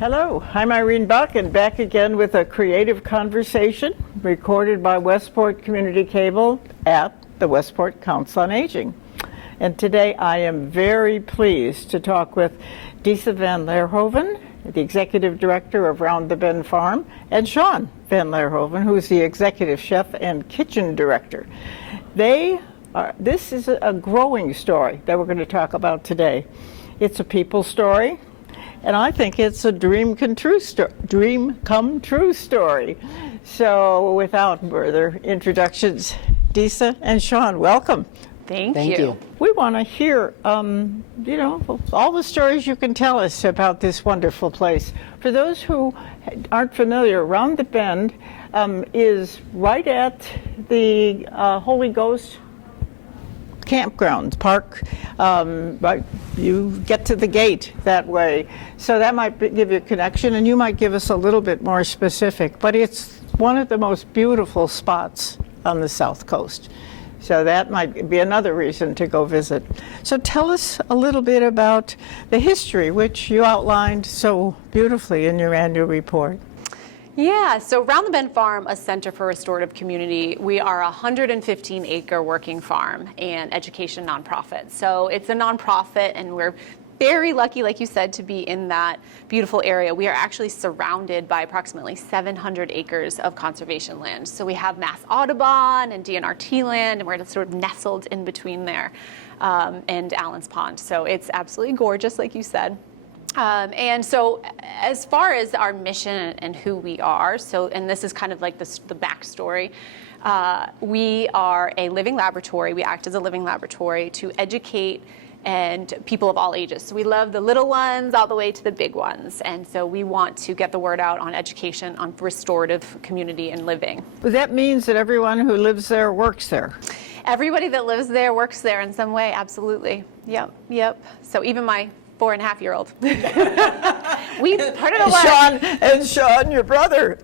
Hello, I'm Irene Buck, and back again with a creative conversation recorded by Westport Community Cable at the Westport Council on Aging. And today I am very pleased to talk with Desa VanLaarhoven, the Executive Director of Round the Bend Farm, and Shaun VanLaarhoven, who's the Executive Chef and Kitchen Director. This is a growing story that we're going to talk about today. It's a people story. And I think it's a dream come true story. So without further introductions, Desa and Shaun, welcome. Thank you. We want to hear, all the stories you can tell us about this wonderful place. For those who aren't familiar, Round the Bend is right at the Holy Ghost campground park. Right, you get to the gate that way, so that might give you a connection, and you might give us a little bit more specific, but it's one of the most beautiful spots on the South Coast, so that might be another reason to go visit. So tell us a little bit about the history, which you outlined so beautifully in your annual report. Yeah, so Round the Bend Farm, a center for restorative community, we are a 115-acre working farm and education nonprofit. So it's a nonprofit, and we're very lucky, like you said, to be in that beautiful area. We are actually surrounded by approximately 700 acres of conservation land. So we have Mass Audubon and DNRT land, and we're sort of nestled in between there and Allen's Pond. So it's absolutely gorgeous, like you said. And so as far as our mission and who we are, and this is kind of like the backstory, we are a living laboratory. We act as a living laboratory to educate and people of all ages. So we love the little ones all the way to the big ones. And so we want to get the word out on education, on restorative community and living. But that means that everyone who lives there works there. Everybody that lives there works there in some way, absolutely. Yep. So even my 4.5-year-old. We part of the Shaun, your brother.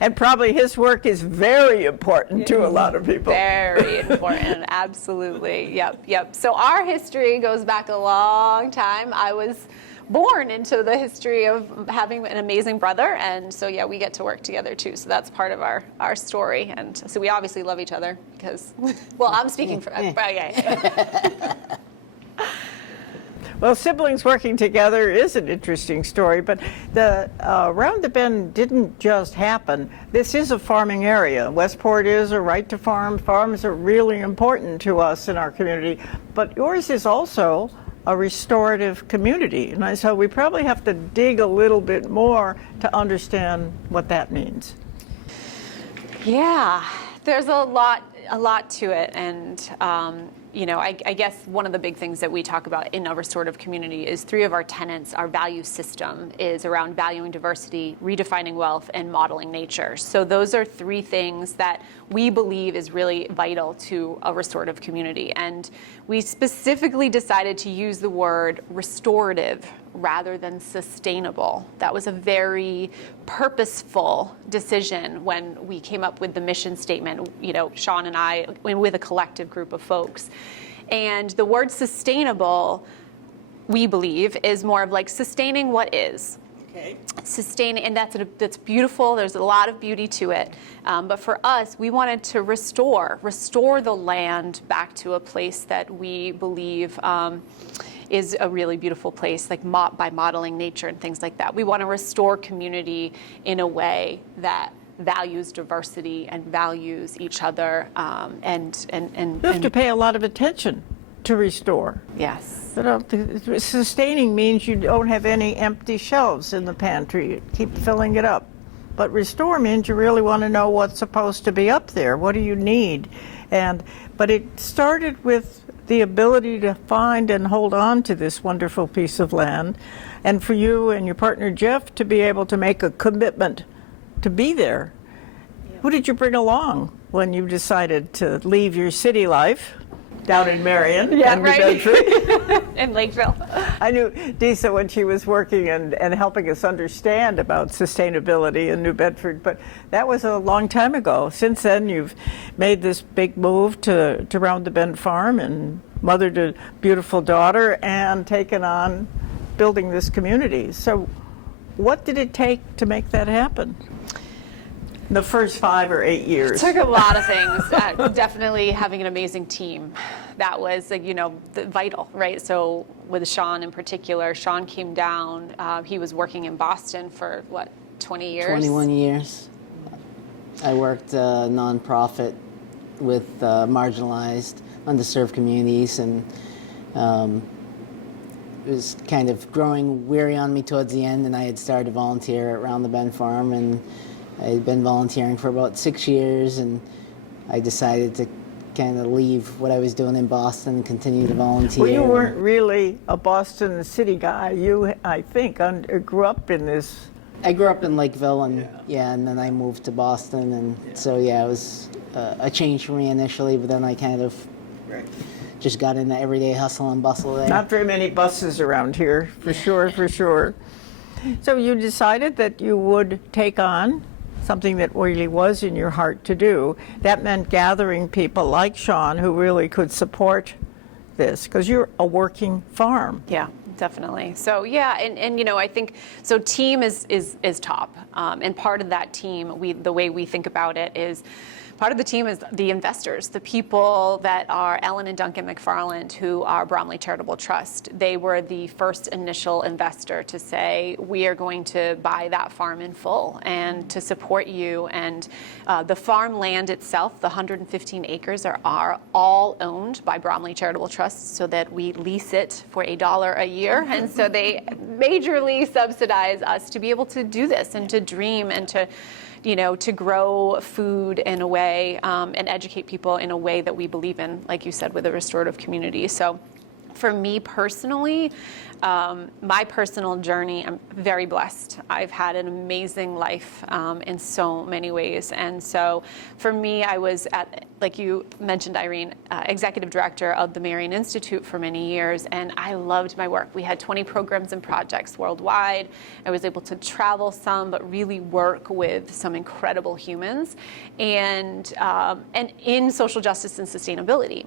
And probably his work is very important to a lot of people. Very important, absolutely. Yep. So our history goes back a long time. I was born into the history of having an amazing brother, and so yeah, we get to work together too. So that's part of our story, and so we obviously love each other because, well, I'm speaking for okay. Well, siblings working together is an interesting story, but the Round the Bend didn't just happen. This is a farming area. Westport is a right to farm. Farms are really important to us in our community, but yours is also a restorative community. And so we probably have to dig a little bit more to understand what that means. Yeah, there's a lot to it, and I guess one of the big things that we talk about in a restorative community is 3 of our tenets. Our value system is around valuing diversity, redefining wealth, and modeling nature. So those are 3 things that we believe is really vital to a restorative community. And we specifically decided to use the word restorative rather than sustainable. That was a very purposeful decision when we came up with the mission statement, Shaun and I, with a collective group of folks. And the word sustainable, we believe, is more of like sustaining what is. Okay. Sustaining, and that's beautiful. There's a lot of beauty to it. But for us, we wanted to restore the land back to a place that we believe is a really beautiful place, like by modeling nature and things like that. We want to restore community in a way that values diversity and values each other, and you have to pay a lot of attention to restore. Yes. Sustaining means you don't have any empty shelves in the pantry. You keep filling it up. But restore means you really want to know what's supposed to be up there. What do you need? But it started with the ability to find and hold on to this wonderful piece of land, and for you and your partner Jeff to be able to make a commitment to be there. Yeah. Who did you bring along when you decided to leave your city life down in Marion and New Bedford? In Lakeville. I knew Desa when she was working and helping us understand about sustainability in New Bedford, but that was a long time ago. Since then, you've made this big move to Round the Bend Farm and mothered a beautiful daughter and taken on building this community. So what did it take to make that happen? The first 5 or 8 years. It took a lot of things. Definitely having an amazing team. That was, vital, right? So with Shaun in particular, Shaun came down. He was working in Boston for, 20 years? 21 years. I worked a nonprofit with marginalized, underserved communities, and it was kind of growing weary on me towards the end, and I had started to volunteer at Round the Bend Farm, and I had been volunteering for about 6 years, and I decided to kind of leave what I was doing in Boston and continue to volunteer. Well, you weren't really a Boston city guy. You, I think, grew up in this. I grew up in Lakeville, and and then I moved to Boston, and so it was a change for me initially, but then I kind of just got into everyday hustle and bustle there. Not very many buses around here, for sure. So you decided that you would take on something that really was in your heart to do. That meant gathering people like Shaun who really could support this, because you're a working farm. Yeah, definitely. So and I think so. Team is top, and part of that team, the way we think about it is. Part of the team is the investors, the people that are Ellen and Duncan McFarland, who are Bromley Charitable Trust. They were the first initial investor to say, we are going to buy that farm in full and to support you. And the farmland itself, the 115 acres, are all owned by Bromley Charitable Trust, so that we lease it for $1 a year. And so they majorly subsidize us to be able to do this and to dream and to grow food in a way and educate people in a way that we believe in, like you said, with a restorative community. So for me personally, my personal journey, I'm very blessed. I've had an amazing life in so many ways. And so for me, I was like you mentioned, Irene, executive director of the Marion Institute for many years, and I loved my work. We had 20 programs and projects worldwide. I was able to travel some, but really work with some incredible humans, and in social justice and sustainability.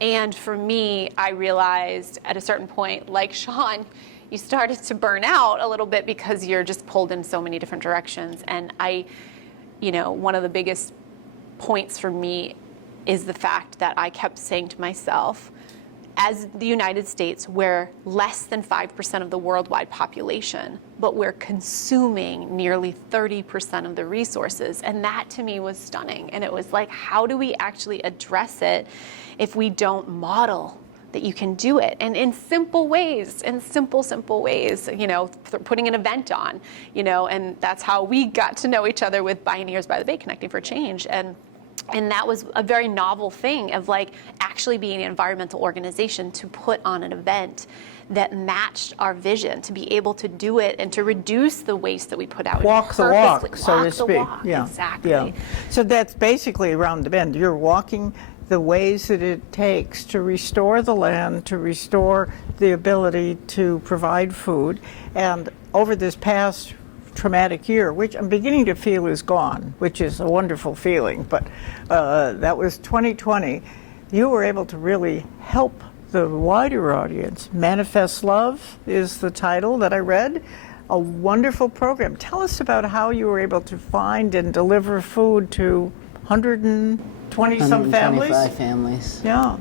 And for me, I realized at a certain point, like Shaun, you started to burn out a little bit because you're just pulled in so many different directions. And one of the biggest points for me is the fact that I kept saying to myself, as the United States, we're less than 5% of the worldwide population, but we're consuming nearly 30% of the resources. And that to me was stunning. And it was like, how do we actually address it if we don't model that you can do it? And in simple ways, simple ways, putting an event on, and that's how we got to know each other with Pioneers by the Bay, Connecting for Change. And that was a very novel thing of actually being an environmental organization to put on an event that matched our vision, to be able to do it and to reduce the waste that we put out. Walk the walk, so to speak. Yeah, exactly. Yeah. So that's basically Around the Bend. You're walking the ways that it takes to restore the land, to restore the ability to provide food. And over this past traumatic year, which I'm beginning to feel is gone, which is a wonderful feeling, but that was 2020, you were able to really help the wider audience. Manifest Love is the title that I read. A wonderful program. Tell us about how you were able to find and deliver food to 120-some families? 125 families. Yeah.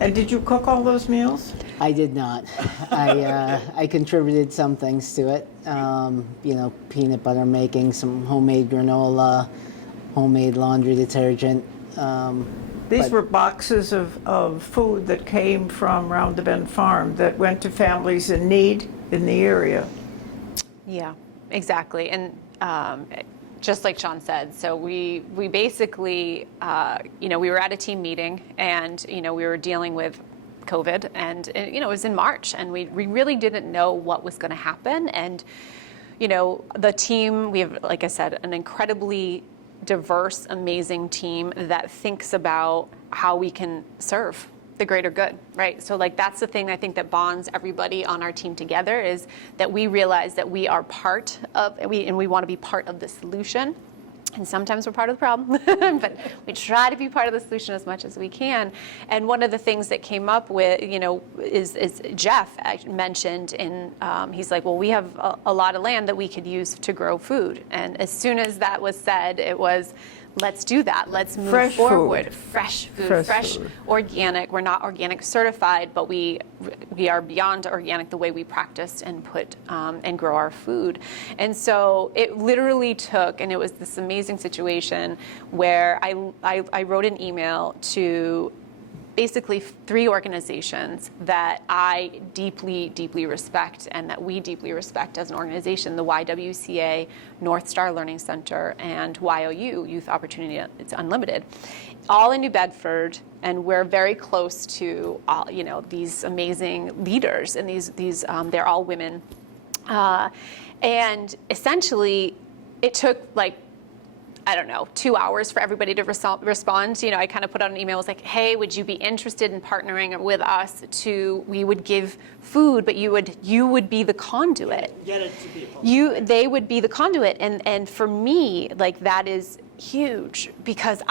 And did you cook all those meals? I did not. I contributed some things to it. Peanut butter making, some homemade granola, homemade laundry detergent. These were boxes of food that came from Round the Bend Farm that went to families in need in the area. Yeah, exactly. And just like Shaun said, so we basically, we were at a team meeting, and, we were dealing with COVID, and it was in March, and we really didn't know what was going to happen. And, the team, we have, like I said, an incredibly diverse, amazing team that thinks about how we can serve the greater good, right? So that's the thing I think that bonds everybody on our team together, is that we realize that we are part of, and we want to be part of the solution. And sometimes we're part of the problem, but we try to be part of the solution as much as we can. And one of the things that came up with, is Jeff mentioned he's like, well, we have a lot of land that we could use to grow food. And as soon as that was said, it was, let's do that. Let's move forward. Fresh food, fresh organic. We're not organic certified, but we are beyond organic the way we practice and put and grow our food. And so it literally took, and it was this amazing situation where I wrote an email to basically 3 organizations that I deeply, deeply respect and that we deeply respect as an organization, the YWCA, North Star Learning Center, and YOU, Youth Opportunity It's Unlimited, all in New Bedford, and we're very close to all, these amazing leaders, and these they're all women. And essentially, it took 2 hours for everybody to respond. I kind of put out an email, was like, hey, would you be interested in partnering with us we would give food, but you would be the conduit. Get it to people. They would be the conduit. And for me, that is huge, because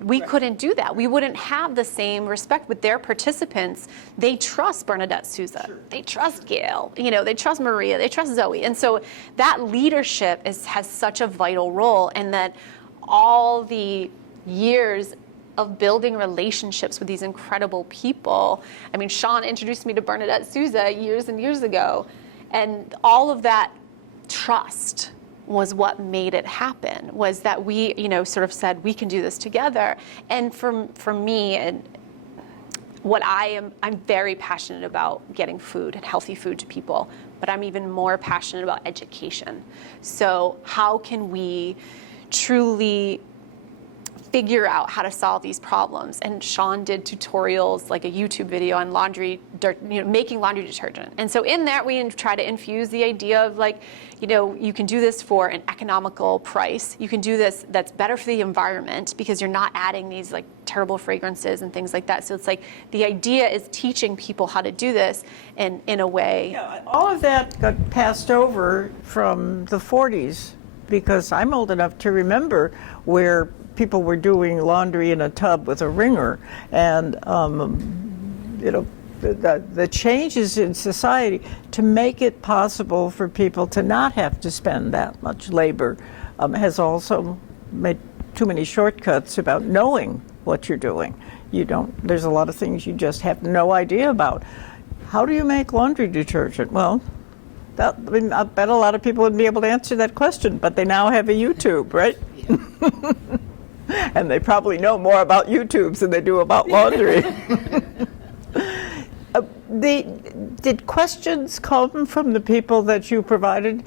we couldn't do that. We wouldn't have the same respect with their participants. They trust Bernadette Souza. Sure. They trust Gail. They trust Maria. They trust Zoe. And so that leadership has such a vital role, and that all the years of building relationships with these incredible people. I mean, Shaun introduced me to Bernadette Souza years and years ago, and all of that trust was what made it happen, was that we, sort of said, we can do this together. And for me, and what I'm very passionate about getting food and healthy food to people, but I'm even more passionate about education. So how can we truly figure out how to solve these problems? And Shaun did tutorials, like a YouTube video on making laundry detergent. And so in that, we try to infuse the idea of you can do this for an economical price. You can do this that's better for the environment, because you're not adding these terrible fragrances and things like that. So it's the idea is teaching people how to do this in a way. Yeah, all of that got passed over from the 40s, because I'm old enough to remember where people were doing laundry in a tub with a wringer, and the changes in society to make it possible for people to not have to spend that much labor has also made too many shortcuts about knowing what you're doing. There's a lot of things you just have no idea about. How do you make laundry detergent? Well, I bet a lot of people wouldn't be able to answer that question, but they now have a YouTube, right? And they probably know more about YouTubes than they do about laundry. Did questions come from the people that you provided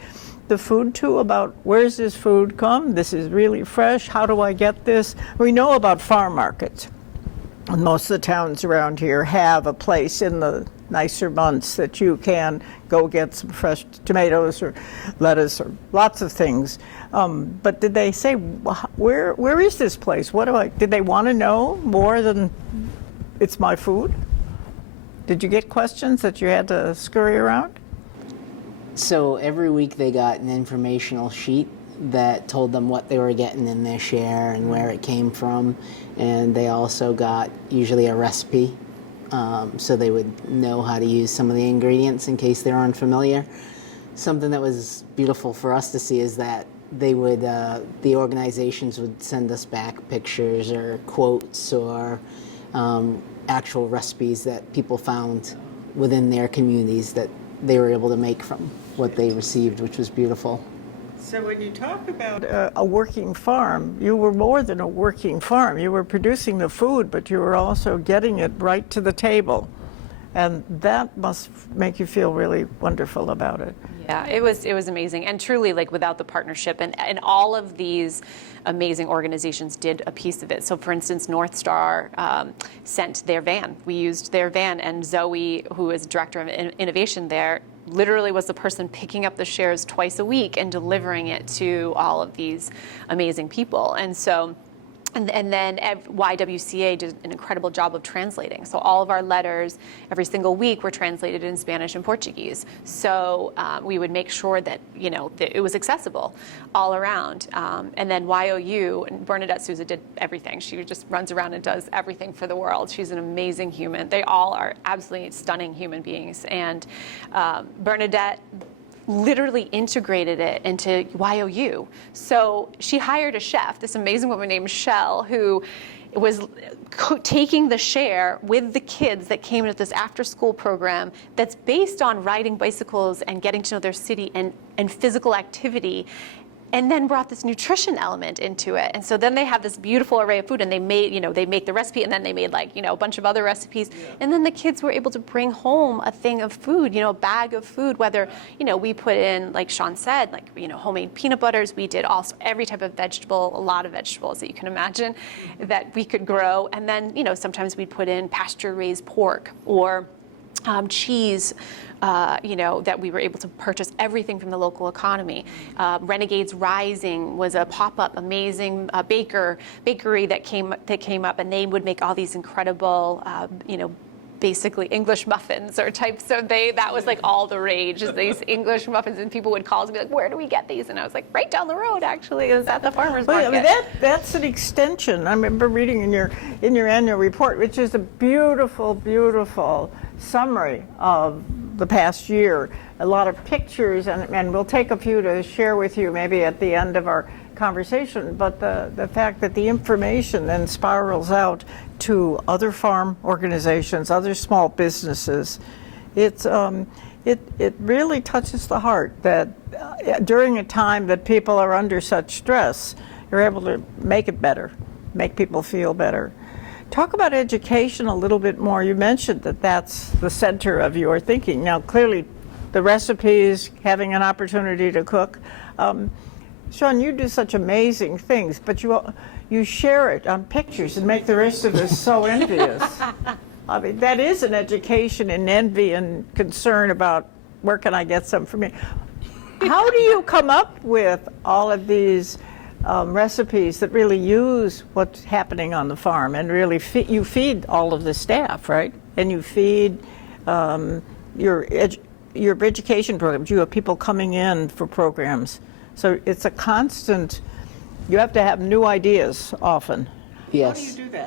the food to about, where's this food come? This is really fresh. How do I get this? We know about farm markets. And most of the towns around here have a place in the nicer months that you can go get some fresh tomatoes or lettuce or lots of things. But did they say, where is this place? Did they want to know more than it's my food? Did you get questions that you had to scurry around? So every week they got an informational sheet that told them what they were getting in their share and where it came from. And they also got usually a recipe, so they would know how to use some of the ingredients in case they're unfamiliar. Something that was beautiful for us to see is that the organizations would send us back pictures or quotes or actual recipes that people found within their communities that they were able to make from what they received, which was beautiful. So when you talk about a working farm, you were more than a working farm. You were producing the food, but you were also getting it right to the table. And that must make you feel really wonderful about it. Yeah, it was amazing. And truly, without the partnership, and all of these amazing organizations did a piece of it. So for instance, North Star sent their van. We used their van, and Zoe, who is director of innovation there, literally was the person picking up the shares twice a week and delivering it to all of these amazing people. And so And then YWCA did an incredible job of translating. So all of our letters every single week were translated in Spanish and Portuguese. So we would make sure that, that it was accessible all around. And then YOU, and Bernadette Souza did everything. She just runs around and does everything for the world. She's an amazing human. They all are absolutely stunning human beings. And Bernadette literally integrated it into YOU. So she hired a chef, this amazing woman named Shell, who was taking the share with the kids that came into this after-school program that's based on riding bicycles and getting to know their city and physical activity, and then brought this nutrition element into it. And so then they have this beautiful array of food, and they made, they make the recipe, and then they made a bunch of other recipes. Yeah. And then the kids were able to bring home a thing of food, a bag of food, whether, we put in, like Shaun said, homemade peanut butters. We did also every type of vegetable, a lot of vegetables that you can imagine that we could grow. And then, sometimes we'd put in pasture-raised pork or cheese, that we were able to purchase everything from the local economy. Renegades Rising was a pop-up, amazing bakery that came up, and they would make all these incredible, basically English muffins or types. So that was like all the rage, is these English muffins, and people would call us and be like, "Where do we get these?" And I was like, "Right down the road, actually. It was at the farmer's market." I mean, that's an extension. I remember reading in your annual report, which is a beautiful, beautiful summary of the past year. A lot of pictures, and we'll take a few to share with you maybe at the end of our conversation, but the fact that the information then spirals out to other farm organizations, other small businesses, it really touches the heart that during a time that people are under such stress, you're able to make it better, make people feel better. Talk about education a little bit more. You mentioned that that's the center of your thinking. Now, clearly, the recipes, having an opportunity to cook. Shaun, you do such amazing things, but you share it on pictures and make the rest of us so envious. I mean, that is an education in envy and concern about where can I get some for me. How do you come up with all of these recipes that really use what's happening on the farm and really you feed all of the staff, right? And you feed your education programs. You have people coming in for programs. So it's a constant, you have to have new ideas often. Yes. How do you do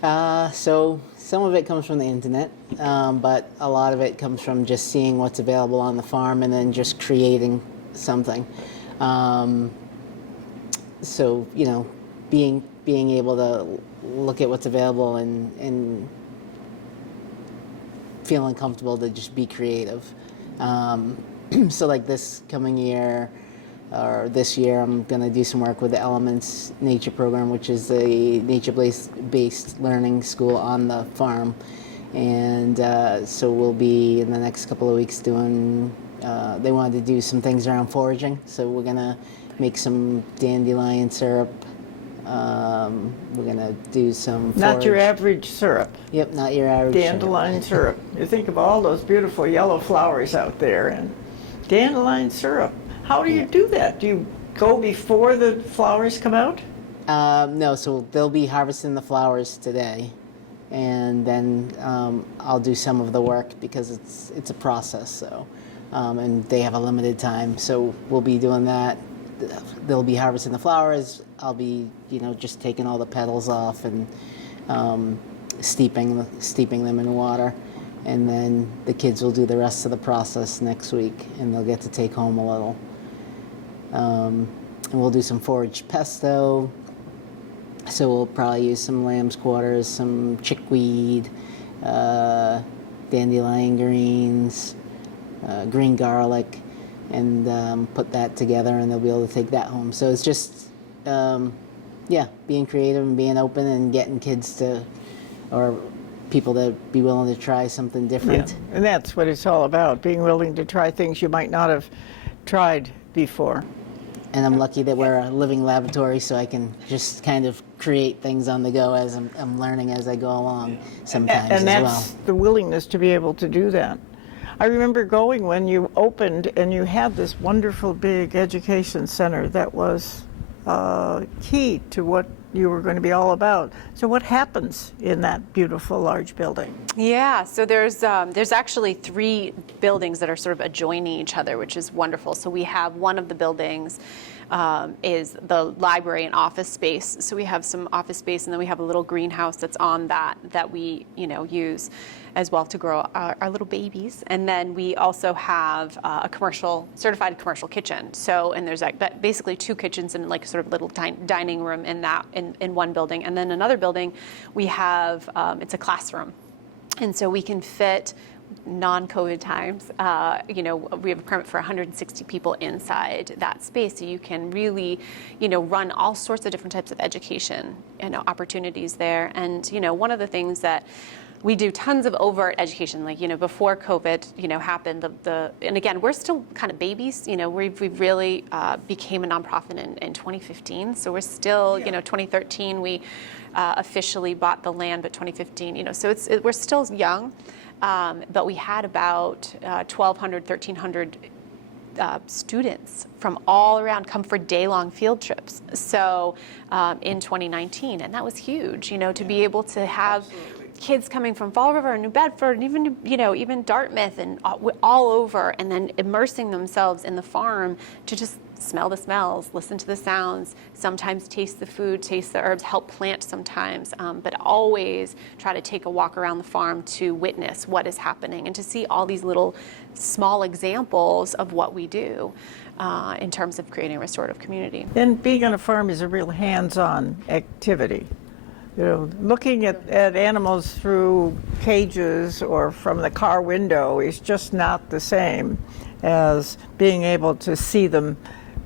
that? So some of it comes from the internet, but a lot of it comes from just seeing what's available on the farm and then just creating something. So, being able to look at what's available and feeling comfortable to just be creative. So like this coming year, or this year, I'm going to do some work with the Elements Nature Program, which is a nature-based learning school on the farm. And so we'll be, in the next couple of weeks, doing, they wanted to do some things around foraging. So we're going to make some dandelion syrup. We're going to do some forage. Not your average syrup. Yep, not your average Dandelion syrup. You think of all those beautiful yellow flowers out there, and dandelion syrup. How do you do that? Do you go before the flowers come out? No, so they'll be harvesting the flowers today, and then I'll do some of the work because it's a process. So, and they have a limited time, so we'll be doing that. They'll be harvesting the flowers. I'll be, just taking all the petals off and steeping them in water, and then the kids will do the rest of the process next week, and they'll get to take home a little. And we'll do some forage pesto. So we'll probably use some lamb's quarters, some chickweed, dandelion greens, green garlic, and put that together, and they'll be able to take that home. So it's just, being creative and being open and getting kids or people to be willing to try something different. Yeah. And that's what it's all about, being willing to try things you might not have tried before. And I'm lucky that we're a living laboratory, so I can just kind of create things on the go as I'm learning as I go along sometimes and as well. that's the willingness to be able to do that. I remember going when you opened and you had this wonderful big education center that was key to what you were going to be all about. So what happens in that beautiful large building? Yeah, so there's actually 3 buildings that are sort of adjoining each other, which is wonderful. So we have one of the buildings is the library and office space. So we have some office space, and then we have a little greenhouse that's on that we use as well to grow our little babies. And then we also have a certified commercial kitchen. So, and there's basically 2 kitchens and like sort of little dining room in one building. And then another building, we have it's a classroom. And so we can fit non-COVID times, we have a permit for 160 people inside that space. So you can really, run all sorts of different types of education, opportunities there. And, one of the things that we do tons of overt education, like, before COVID, happened, and again, we're still kind of babies, we really became a nonprofit in 2015. So we're still, 2013, we officially bought the land, but 2015, so we're still young. But we had about 1,200, 1,300 students from all around come for day-long field trips. So in 2019, and that was huge, to be able to have kids coming from Fall River and New Bedford, and even Dartmouth and all over, and then immersing themselves in the farm to just smell the smells, listen to the sounds, sometimes taste the food, taste the herbs, help plant sometimes, but always try to take a walk around the farm to witness what is happening and to see all these little small examples of what we do in terms of creating a restorative community. And being on a farm is a real hands-on activity. Looking at animals through cages or from the car window is just not the same as being able to see them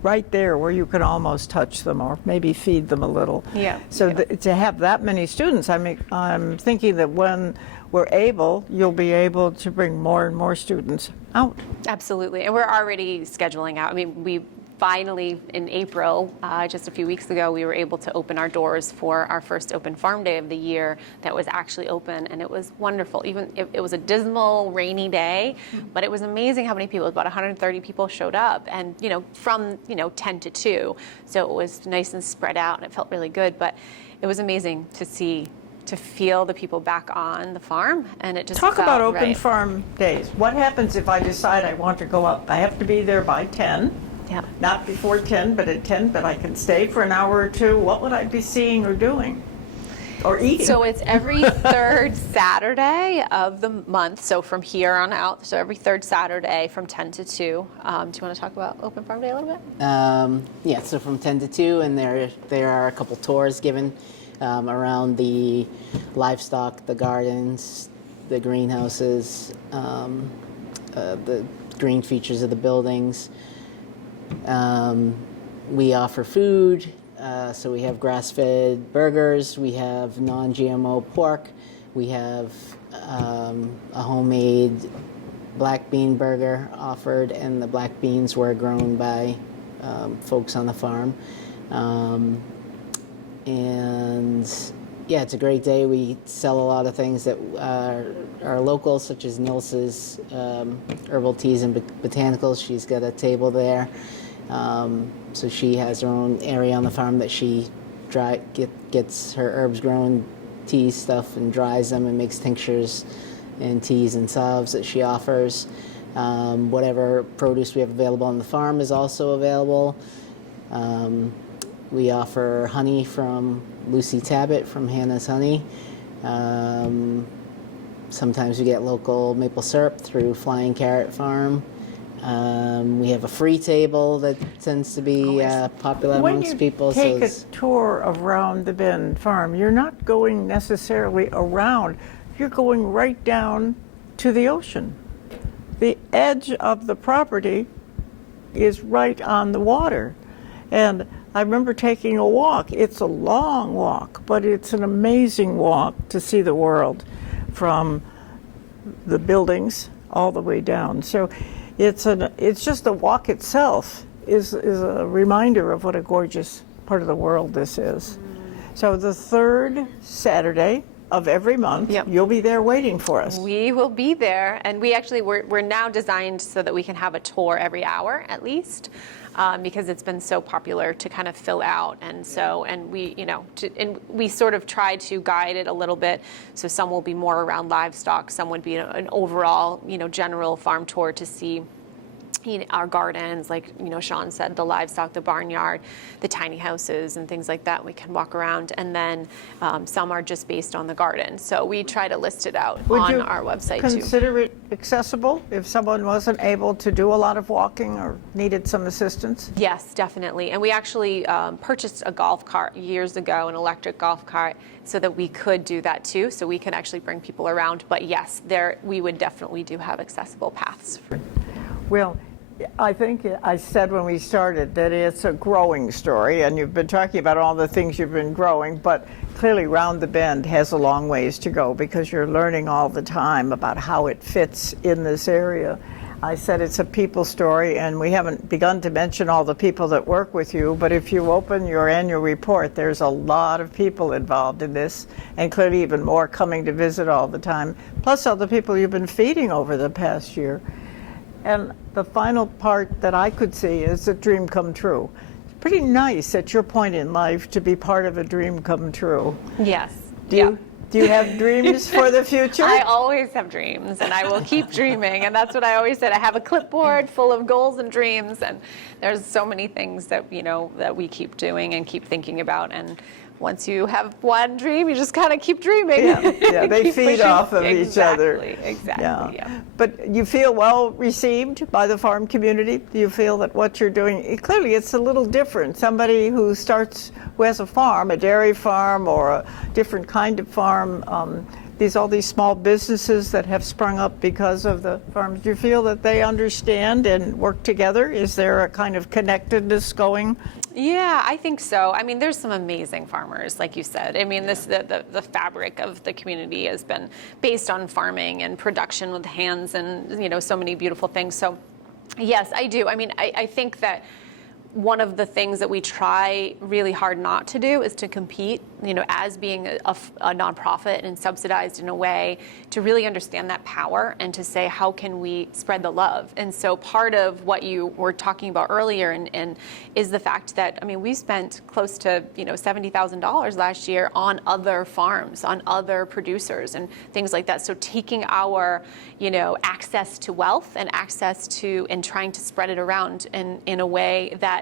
right there where you can almost touch them or maybe feed them a little. Yeah. So to have that many students, I'm thinking that when we're able, you'll be able to bring more and more students out. Absolutely, and we're already scheduling out. We finally, in April, just a few weeks ago, we were able to open our doors for our first open farm day of the year that was actually open, and it was wonderful. Even it was a dismal, rainy day, but it was amazing how many people, about 130 people showed up, and from 10 to 2. So it was nice and spread out, and it felt really good, but it was amazing to feel the people back on the farm, and it just Talk felt about open right. farm days. What happens if I decide I want to go up? I have to be there by 10. Yeah. Not before 10, but at 10, but I can stay for an hour or two. What would I be seeing or doing? Or eating? So it's every third Saturday of the month, so from here on out, so every third Saturday from 10 to 2. Do you want to talk about Open Farm Day a little bit? Yeah, so from 10 to 2, and there are a couple tours given around the livestock, the gardens, the greenhouses, the green features of the buildings. We offer food, so we have grass-fed burgers, we have non-GMO pork, we have a homemade black bean burger offered, and the black beans were grown by folks on the farm. And yeah, it's a great day. We sell a lot of things that are local, such as Nils's herbal teas and botanicals. She's got a table there. So she has her own area on the farm that she gets her herbs grown, tea stuff, and dries them and makes tinctures and teas and salves that she offers. Whatever produce we have available on the farm is also available. We offer honey from Lucy Tabbitt from Hannah's Honey. Sometimes we get local maple syrup through Flying Carrot Farm. We have a free table that tends to be popular amongst people. When you take a tour around the Bend Farm, you're not going necessarily around. You're going right down to the ocean. The edge of the property is right on the water. And I remember taking a walk. It's a long walk, but it's an amazing walk to see the world from the buildings all the way down. So it's just the walk itself is a reminder of what a gorgeous part of the world this is. So the third Saturday of every month. Yep. You'll be there waiting for us. We will be there, and we actually we're now designed so that we can have a tour every hour at least, because it's been so popular to kind of fill out, and we and we sort of try to guide it a little bit. So some will be more around livestock, some would be an overall general farm tour to see our gardens, like Shaun said, the livestock, the barnyard, the tiny houses and things like that. We can walk around, and then some are just based on the garden. So we try to list it out on our website too. Consider it accessible if someone wasn't able to do a lot of walking or needed some assistance? Yes, definitely. And we actually purchased a golf cart years ago, an electric golf cart, so that we could do that too. So we can actually bring people around. But yes, we would definitely do have accessible paths. Well, I think I said when we started that it's a growing story, and you've been talking about all the things you've been growing, but clearly Round the Bend has a long ways to go because you're learning all the time about how it fits in this area. I said it's a people story, and we haven't begun to mention all the people that work with you, but if you open your annual report, there's a lot of people involved in this, and clearly even more coming to visit all the time, plus all the people you've been feeding over the past year. And the final part that I could see is a dream come true. It's pretty nice at your point in life to be part of a dream come true. Yes. Do you have dreams for the future? I always have dreams, and I will keep dreaming. And that's what I always said. I have a clipboard full of goals and dreams, and there's so many things that that we keep doing and keep thinking about. And once you have one dream, you just kind of keep dreaming. Yeah, they feed off of each other. Exactly. Yeah. But you feel well received by the farm community? Do you feel that what you're doing, clearly it's a little different. Somebody who has a farm, a dairy farm or a different kind of farm, all these small businesses that have sprung up because of the farms, do you feel that they understand and work together? Is there a kind of connectedness going? Yeah, I think so. I mean, there's some amazing farmers, like you said. I mean, the fabric of the community has been based on farming and production with hands, and so many beautiful things. So, yes, I do. I mean, I think that one of the things that we try really hard not to do is to compete, as being a nonprofit and subsidized in a way, to really understand that power and to say, how can we spread the love? And so part of what you were talking about earlier and is the fact that, I mean, we spent close to, $70,000 last year on other farms, on other producers and things like that. So taking our, access to wealth and access to, and trying to spread it around in a way that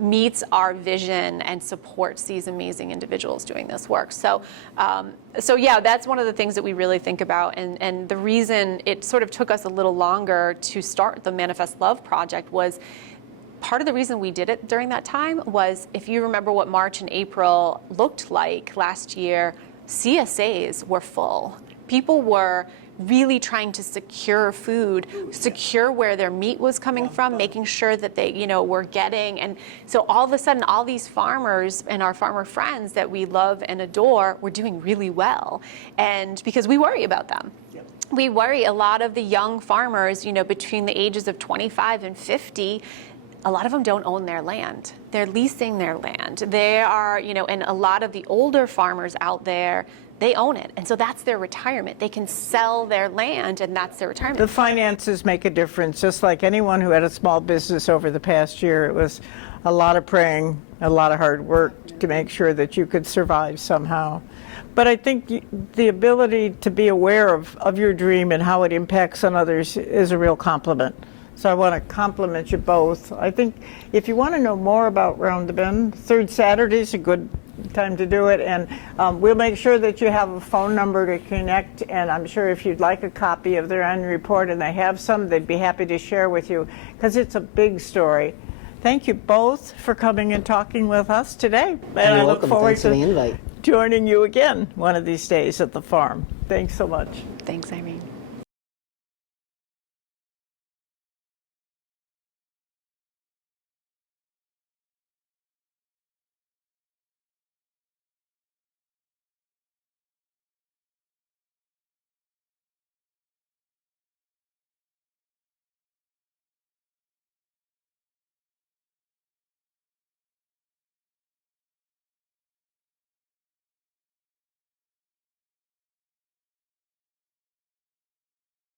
meets our vision and supports these amazing individuals doing this work. So yeah, that's one of the things that we really think about. And the reason it sort of took us a little longer to start the Manifest Love project was part of the reason we did it during that time was, if you remember what March and April looked like last year, CSAs were full. People were really trying to secure food, secure where their meat was coming from, making sure that they, were getting. And so all of a sudden, all these farmers and our farmer friends that we love and adore were doing really well. And because we worry about them. We worry a lot of the young farmers, between the ages of 25 and 50, a lot of them don't own their land. They're leasing their land. They are, and a lot of the older farmers out there, they own it. And so that's their retirement. They can sell their land, and that's their retirement. The finances make a difference. Just like anyone who had a small business over the past year, it was a lot of praying, a lot of hard work to make sure that you could survive somehow. But I think the ability to be aware of your dream and how it impacts on others is a real compliment. So I want to compliment you both. I think if you want to know more about Round the Bend, third Saturday is a good time to do it, and we'll make sure that you have a phone number to connect, and I'm sure if you'd like a copy of their annual report, and they have some, they'd be happy to share with you, because it's a big story. Thank you both for coming and talking with us today, and I look forward to joining you again one of these days at the farm. Thanks so much. Thanks, Irene.